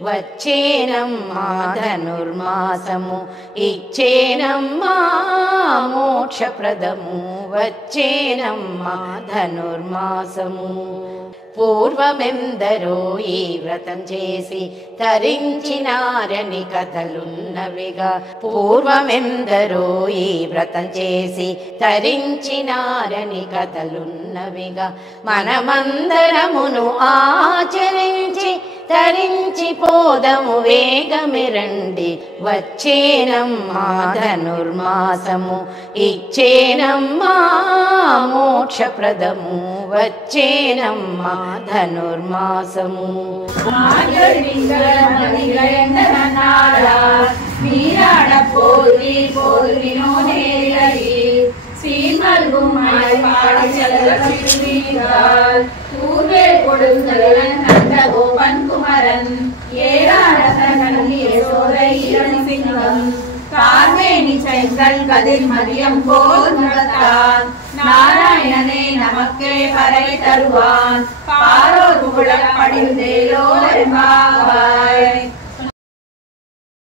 వచ్చేనమ్మా ధనుర్మాసము ఇచ్చేనమ్మా మోక్షప్రదము వచ్చేనమ్మా ధనుర్మాసము పూర్వమెందరో ఈ వ్రతం చేసి తరించినారని కథలున్నవిగా పూర్వమెందరో ఈ వ్రతం చేసి తరించినారని కథలున్నవిగా మనమందరమును ఆచరించి తరించిపోదము వేగమిరండి వచ్చేనమ్మా ధనుర్మాసము ఇచ్చేనమ్మా మోక్షప్రదము వచ్చేనమ్మా ధనుర్మాసము நாராயணனே நமக்கே பறை தருவான் பாரோ புகழப்படிந்தேலோ என்பார்